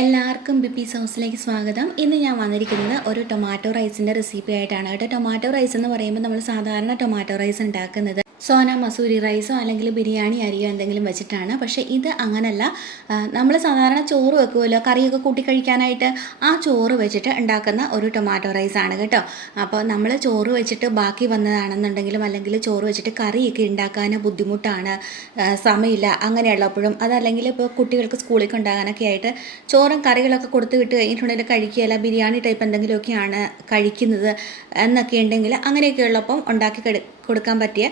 എല്ലാവർക്കും ബിപ്പീസ് ഹൗസിലേക്ക് സ്വാഗതം. ഇന്ന് ഞാൻ വന്നിരിക്കുന്നത് ഒരു ടൊമാറ്റോ റൈസിന്റെ റെസിപ്പി ആയിട്ടാണ്. കേട്ടോ ടൊമാറ്റോ റൈസ് എന്ന് പറയുമ്പോൾ നമ്മൾ സാധാരണ ടൊമാറ്റോ റൈസ് ഉണ്ടാക്കുന്നത് സോന മസൂരി റൈസോ അല്ലെങ്കിൽ ബിരിയാണി അരിയോ എന്തെങ്കിലും വെച്ചിട്ടാണ്. പക്ഷേ ഇത് അങ്ങനല്ല. നമ്മൾ സാധാരണ ചോറ് വെക്കുമല്ലോ കറിയൊക്കെ കൂട്ടി കഴിക്കാനായിട്ട് ആ ചോറ് വെച്ചിട്ട് ഉണ്ടാക്കുന്ന ഒരു ടൊമാറ്റോ റൈസാണ് കേട്ടോ. അപ്പോൾ നമ്മൾ ചോറ് വെച്ചിട്ട് ബാക്കി വന്നതാണെന്നുണ്ടെങ്കിലും അല്ലെങ്കിൽ ചോറ് വെച്ചിട്ട് കറിയൊക്കെ ഉണ്ടാക്കാൻ ബുദ്ധിമുട്ടാണ് സമയമില്ല അങ്ങനെയുള്ളപ്പോഴും. അതല്ലെങ്കിൽ ഇപ്പോൾ കുട്ടികൾക്ക് സ്കൂളിൽ ഉണ്ടാകാനൊക്കെ ആയിട്ട് ചോറും കറികളൊക്കെ കൊടുത്ത് വിട്ട് കഴിഞ്ഞിട്ടുണ്ടെങ്കിൽ കഴിക്കുകയല്ല ബിരിയാണി ടൈപ്പ് എന്തെങ്കിലുമൊക്കെയാണ് കഴിക്കുന്നത് എന്നൊക്കെ ഉണ്ടെങ്കിൽ അങ്ങനെയൊക്കെ ഉള്ളപ്പം ഉണ്ടാക്കി കൊടുക്കാൻ പറ്റിയ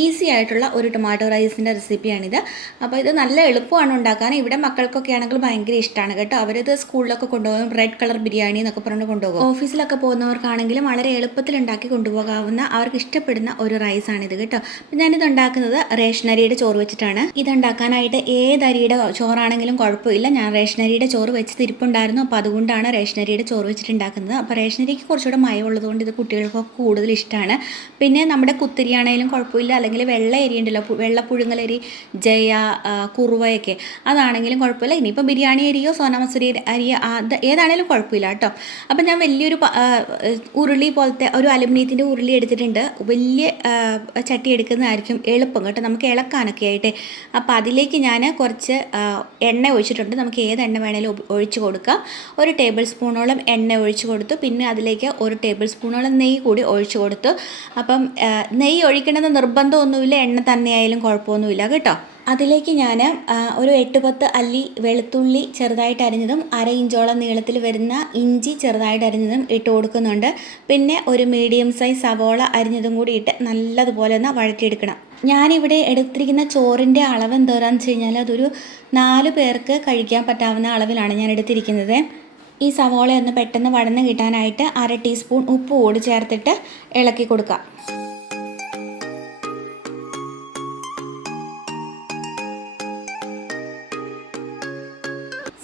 ഈസി ആയിട്ടുള്ള ഒരു ടൊമാറ്റോ റൈസിന്റെ റെസിപ്പിയാണിത്. അപ്പോൾ ഇത് നല്ല എളുപ്പമാണ് ഉണ്ടാക്കാൻ. ഇവിടെ മക്കൾക്കൊക്കെ ആണെങ്കിൽ ഭയങ്കര ഇഷ്ടമാണ് കേട്ടോ. അവരത് സ്കൂളിലൊക്കെ കൊണ്ടുപോകും. റെഡ് കളർ ബിരിയാണി എന്നൊക്കെ പറഞ്ഞു കൊണ്ടുപോകും. ഓഫീസിലൊക്കെ പോകുന്നവർക്കാണെങ്കിലും വളരെ എളുപ്പത്തിൽ ഉണ്ടാക്കി കൊണ്ടുപോകാവുന്ന അവർക്ക് ഇഷ്ടപ്പെടുന്ന ഒരു റൈസാണിത് കേട്ടോ. അപ്പം ഞാനിത് ഉണ്ടാക്കുന്നത് റേഷനരിയുടെ ചോറ് വെച്ചിട്ടാണ്. ഇത് ഉണ്ടാക്കാനായിട്ട് ഏത് അരിയുടെ ചോറാണെങ്കിലും കുഴപ്പമില്ല. ഞാൻ റേഷനരിയുടെ ചോറ് വെച്ച് തിരിപ്പുണ്ടായിരുന്നു. അപ്പോൾ അതുകൊണ്ടാണ് റേഷനരിയുടെ ചോറ് വെച്ചിട്ടുണ്ടാക്കുന്നത് അപ്പോൾ റേഷനരിക്ക് കുറച്ചുകൂടെ മയമുള്ളതുകൊണ്ട് ഇത് കുട്ടികൾക്കൊക്കെ കൂടുതൽ ഇഷ്ടമാണ്. പിന്നെ നമ്മുടെ കുത്തിരി ആണെങ്കിലും കുഴപ്പമില്ല. അല്ലെങ്കിൽ വെള്ള അരി ഉണ്ടല്ലോ വെള്ള പുഴുങ്ങലരി ജയ കുറുവയൊക്കെ. അതാണെങ്കിലും കുഴപ്പമില്ല. ഇനിയിപ്പോൾ ബിരിയാണി അരിയോ സോനാമസൂരി അരി അത് ഏതാണെങ്കിലും കുഴപ്പമില്ല കേട്ടോ. അപ്പം ഞാൻ വലിയൊരു ഉരുളി പോലത്തെ ഒരു അലുമിനിയത്തിന്റെ ഉരുളി എടുത്തിട്ടുണ്ട്. വലിയ ചട്ടി എടുക്കുന്നതായിരിക്കും എളുപ്പം കേട്ടോ. നമുക്ക് ഇളക്കാനൊക്കെ ആയിട്ട്. അപ്പോൾ അതിലേക്ക് ഞാൻ കുറച്ച് എണ്ണ ഒഴിച്ചിട്ടുണ്ട്. നമുക്ക് ഏത് എണ്ണ വേണേലും ഒഴിച്ച് കൊടുക്കാം. ഒരു ടേബിൾ സ്പൂണോളം എണ്ണ ഒഴിച്ച് കൊടുത്തു. പിന്നെ അതിലേക്ക് ഒരു ടേബിൾ സ്പൂണോളം നെയ്യ് കൂടി ഒഴിച്ച് കൊടുത്തു. അപ്പം ആ, നെയ്യ് ഒഴിക്കണമെന്ന് നിർബന്ധമൊന്നുമില്ല എണ്ണ തന്നെയായാലും കുഴപ്പമൊന്നുമില്ല കേട്ടോ. അതിലേക്ക് ഞാൻ ഒരു എട്ട് പത്ത് അല്ലി വെളുത്തുള്ളി ചെറുതായിട്ട് അരിഞ്ഞതും അര ഇഞ്ചോളം നീളത്തിൽ വരുന്ന ഇഞ്ചി ചെറുതായിട്ട് അരിഞ്ഞതും ഇട്ട് കൊടുക്കുന്നുണ്ട്. പിന്നെ ഒരു മീഡിയം സൈസ് സവോള അരിഞ്ഞതും കൂടി ഇട്ട് നല്ലതുപോലെ ഒന്ന് വഴറ്റിയെടുക്കണം. ഞാനിവിടെ എടുത്തിരിക്കുന്ന ചോറിന്റെ അളവ് എന്തോരാന്ന് വെച്ച് കഴിഞ്ഞാൽ അതൊരു നാല് പേർക്ക് കഴിക്കാൻ പറ്റാവുന്ന അളവിലാണ് ഞാൻ എടുത്തിരിക്കുന്നത്. ഈ സവോള ഒന്ന് പെട്ടെന്ന് വടന്ന് കിട്ടാനായിട്ട് അര ടീസ്പൂൺ ഉപ്പ് കൂടി ചേർത്തിട്ട് ഇളക്കി കൊടുക്കാം.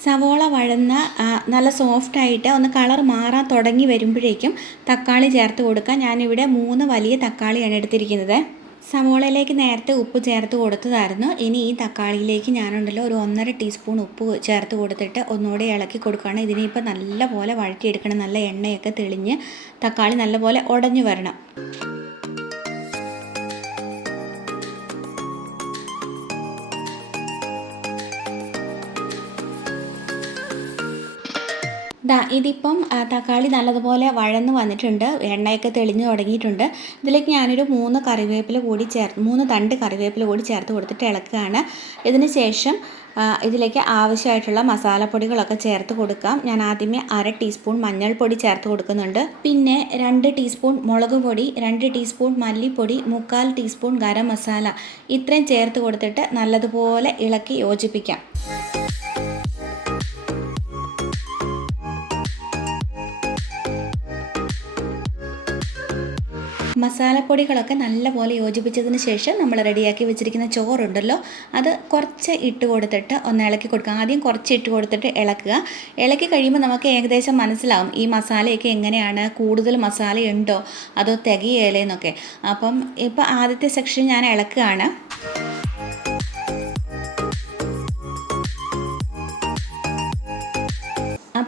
സവോള വഴന്ന് നല്ല സോഫ്റ്റായിട്ട് ഒന്ന് കളർ മാറാൻ തുടങ്ങി വരുമ്പോഴേക്കും തക്കാളി ചേർത്ത് കൊടുക്കുക ഞാനിവിടെ മൂന്ന് വലിയ തക്കാളിയാണ് എടുത്തിരിക്കുന്നത്. സവോളയിലേക്ക് നേരത്തെ ഉപ്പ് ചേർത്ത് കൊടുത്തതായിരുന്നു. ഇനി ഈ തക്കാളിയിലേക്ക് ഞാനുണ്ടല്ലോ ഒരു ഒന്നര ടീസ്പൂൺ ഉപ്പ് ചേർത്ത് കൊടുത്തിട്ട് ഒന്നുകൂടെ ഇളക്കി കൊടുക്കുകയാണ്. ഇതിനിപ്പോൾ നല്ലപോലെ വഴറ്റിയെടുക്കണം. നല്ല എണ്ണയൊക്കെ തെളിഞ്ഞ് തക്കാളി നല്ലപോലെ ഉടഞ്ഞു വരണം. ദാ ഇതിപ്പം തക്കാളി നല്ലതുപോലെ വഴന്ന് വന്നിട്ടുണ്ട്. എണ്ണയൊക്കെ തെളിഞ്ഞു തുടങ്ങിയിട്ടുണ്ട്. ഇതിലേക്ക് ഞാനൊരു മൂന്ന് കറിവേപ്പില കൂടി ചേർത്ത് മൂന്ന് തണ്ട് കറിവേപ്പില കൂടി ചേർത്ത് കൊടുത്തിട്ട് ഇളക്കുകയാണ്. ഇതിന് ശേഷം ഇതിലേക്ക് ആവശ്യമായിട്ടുള്ള മസാലപ്പൊടികളൊക്കെ ചേർത്ത് കൊടുക്കാം. ഞാൻ ആദ്യമേ അര ടീസ്പൂൺ മഞ്ഞൾപ്പൊടി ചേർത്ത് കൊടുക്കുന്നുണ്ട്. പിന്നെ രണ്ട് ടീസ്പൂൺ മുളക് പൊടി രണ്ട് ടീസ്പൂൺ മല്ലിപ്പൊടി മുക്കാൽ ടീസ്പൂൺ ഗരം മസാല. ഇത്രയും ചേർത്ത് കൊടുത്തിട്ട് നല്ലതുപോലെ ഇളക്കി യോജിപ്പിക്കാം. മസാലപ്പൊടികളൊക്കെ നല്ലപോലെ യോജിപ്പിച്ചതിന് ശേഷം നമ്മൾ റെഡിയാക്കി വെച്ചിരിക്കുന്ന ചോറുണ്ടല്ലോ അത് കുറച്ച് ഇട്ട് കൊടുത്തിട്ട് ഒന്ന് ഇളക്കി കൊടുക്കുക. ആദ്യം കുറച്ച് ഇട്ട് കൊടുത്തിട്ട് ഇളക്കുക. ഇളക്കി കഴിയുമ്പോൾ നമുക്ക് ഏകദേശം മനസ്സിലാവും ഈ മസാലയൊക്കെ എങ്ങനെയാണ് കൂടുതൽ മസാലയുണ്ടോ അതോ തികയേലേന്നൊക്കെ അപ്പം ഇപ്പോൾ ആദ്യത്തെ സെക്ഷൻ ഞാൻ ഇളക്കുകയാണ്.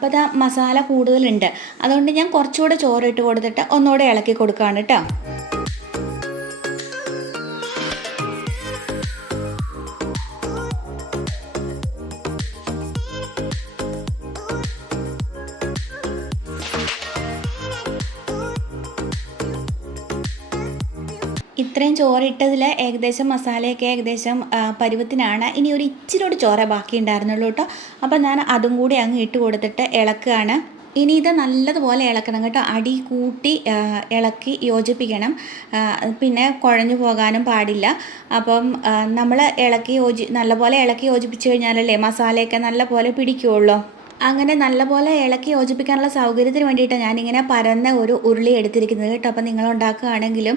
അപ്പോൾ ഇതാ മസാല കൂടുതലുണ്ട്. അതുകൊണ്ട് ഞാൻ കുറച്ചുകൂടെ ചോറ് ഇട്ട് കൊടുത്തിട്ട് ഒന്നുകൂടെ ഇളക്കി കൊടുക്കുകയാണ് കേട്ടോ ഇത്രയും ചോറിട്ടതിൽ ഏകദേശം മസാലയൊക്കെ ഏകദേശം പരുവത്തിനാണ്. ഇനി ഒരു ഇച്ചിരി ചോറേ ബാക്കി ഉണ്ടായിരുന്നുള്ളൂ കേട്ടോ. അപ്പോൾ ഞാൻ അതും കൂടി അങ്ങ് ഇട്ട് കൊടുത്തിട്ട് ഇളക്കുകയാണ്. ഇനി ഇത് നല്ലതുപോലെ ഇളക്കണം കേട്ടോ. അടി കൂട്ടി ഇളക്കി യോജിപ്പിക്കണം. പിന്നെ കുഴഞ്ഞു പോകാനും പാടില്ല. അപ്പം നമ്മൾ ഇളക്കി യോജി നല്ലപോലെ ഇളക്കി യോജിപ്പിച്ച് കഴിഞ്ഞാലല്ലേ മസാലയൊക്കെ നല്ലപോലെ പിടിക്കുകയുള്ളൂ അങ്ങനെ നല്ലപോലെ ഇളക്കി യോജിപ്പിക്കാനുള്ള സൗകര്യത്തിന് വേണ്ടിയിട്ടാണ് ഞാനിങ്ങനെ പരന്ന ഒരു ഉരുളി എടുത്തിരിക്കുന്നത് കേട്ടോ. അപ്പോൾ നിങ്ങൾ ഉണ്ടാക്കുകയാണെങ്കിലും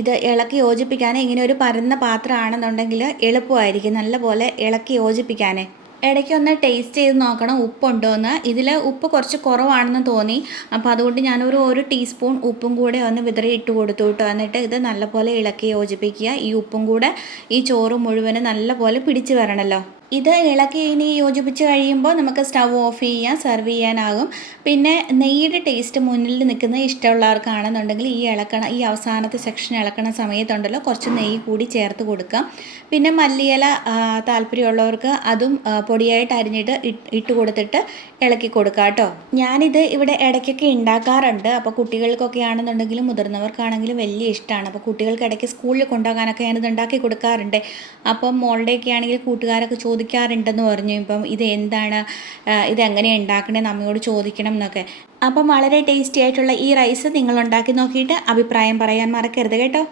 ഇത് ഇളക്കി യോജിപ്പിക്കാൻ ഇങ്ങനെ ഒരു പരന്ന പാത്രമാണെന്നുണ്ടെങ്കിൽ എളുപ്പമായിരിക്കും നല്ലപോലെ ഇളക്കി യോജിപ്പിക്കാനേ. ഇടയ്ക്ക് ഒന്ന് ടേസ്റ്റ് ചെയ്ത് നോക്കണം ഉപ്പുണ്ടോ എന്ന് ഇതിൽ ഉപ്പ് കുറച്ച് കുറവാണെന്ന് തോന്നി. അപ്പോൾ അതുകൊണ്ട് ഞാനൊരു ഒരു ടീസ്പൂൺ ഉപ്പും കൂടെ ഒന്ന് വിതറി ഇട്ട് കൊടുത്തു കേട്ടോ. എന്നിട്ട് ഇത് നല്ലപോലെ ഇളക്കി യോജിപ്പിക്കുക. ഈ ഉപ്പും കൂടെ ഈ ചോറ് മുഴുവനും നല്ലപോലെ പിടിച്ച് വരണമല്ലോ ഇത് ഇളക്കി ഇനി യോജിപ്പിച്ച് കഴിയുമ്പോൾ നമുക്ക് സ്റ്റവ് ഓഫ് ചെയ്യാം സെർവ് ചെയ്യാനാകും. പിന്നെ നെയ്യുടെ ടേസ്റ്റ് മുന്നിൽ നിൽക്കുന്ന ഇഷ്ടമുള്ളവർക്കാണെന്നുണ്ടെങ്കിൽ ഈ ഇളക്കണ ഈ അവസാനത്തെ സെക്ഷൻ ഇളക്കണ സമയത്തുണ്ടല്ലോ കുറച്ച് നെയ്യ് കൂടി ചേർത്ത് കൊടുക്കാം. പിന്നെ മല്ലിയില താല്പര്യമുള്ളവർക്ക് അതും പൊടിയായിട്ട് അരിഞ്ഞിട്ട് ഇട്ട് ഇട്ട് കൊടുത്തിട്ട് ഇളക്കി കൊടുക്കാം കേട്ടോ. ഞാനിത് ഇവിടെ ഇടയ്ക്കൊക്കെ ഉണ്ടാക്കാറുണ്ട്. അപ്പോൾ കുട്ടികൾക്കൊക്കെ ആണെന്നുണ്ടെങ്കിലും മുതിർന്നവർക്കാണെങ്കിലും വലിയ ഇഷ്ടമാണ് അപ്പോൾ കുട്ടികൾക്ക് ഇടയ്ക്ക് സ്കൂളിൽ കൊണ്ടുപോകാനൊക്കെ ഞാനിത് ഉണ്ടാക്കി കൊടുക്കാറുണ്ട്. അപ്പം മോളുടെയൊക്കെ ആണെങ്കിൽ കൂട്ടുകാരൊക്കെ ചോദിക്കാറുണ്ടെന്ന് പറഞ്ഞു. ഇപ്പം ഇത് എന്താണ്? ഇത് എങ്ങനെ ഉണ്ടാക്കണേ? അമ്മയോട് ചോദിക്കണം എന്നൊക്കെ. അപ്പം വളരെ ടേസ്റ്റി ആയിട്ടുള്ള ഈ റൈസ് നിങ്ങൾ ഉണ്ടാക്കി നോക്കിയിട്ട് അഭിപ്രായം പറയാൻ മറക്കരുത് കേട്ടോ.